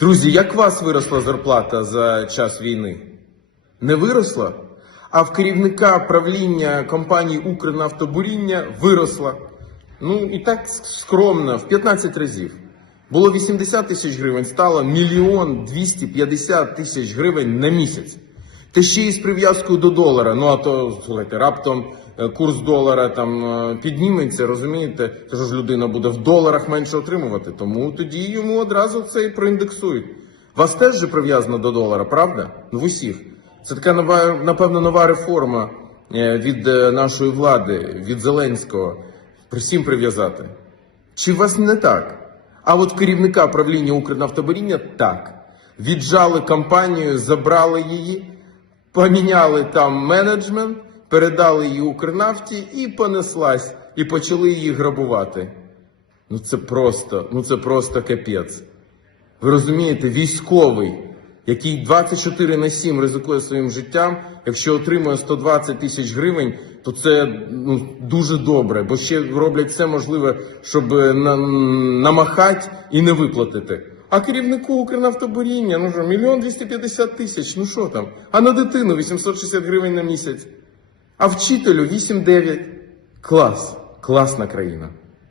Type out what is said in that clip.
Друзі, як у вас виросла зарплата за час війни? Не виросла? А в керівника правління компанії Укрнафтобуріння виросла. Ну і так скромно, в 15 разів. Було 80 тисяч гривень, стало мільйон 250 тисяч гривень на місяць. Та ще й з прив'язкою до долара. Ну а то слухайте, раптом е, курс долара там е, підніметься, розумієте? Це ж людина буде в доларах менше отримувати. Тому тоді йому одразу це і проіндексують. Вас теж же прив'язано до долара, правда? Ну в усіх. Це така нова, напевно, нова реформа е, від нашої влади, від Зеленського. При всім прив'язати. Чи вас не так? А от керівника правління Укрнафтоборіння так. Віджали компанію, забрали її, поміняли там менеджмент, передали її Укрнафті і понеслась, і почали її грабувати. Ну це просто, ну це просто капець. Ви розумієте, військовий, який 24 на 7 ризикує своїм життям, якщо отримує 120 тисяч гривень, то це ну, дуже добре, бо ще роблять все можливе, щоб е, на, намахати і не виплатити. А керівнику Укрнафтобуріння, ну що, мільйон 250 тисяч, ну що там? А на дитину 860 гривень на місяць. А вчителю 8-9. Клас, класна країна.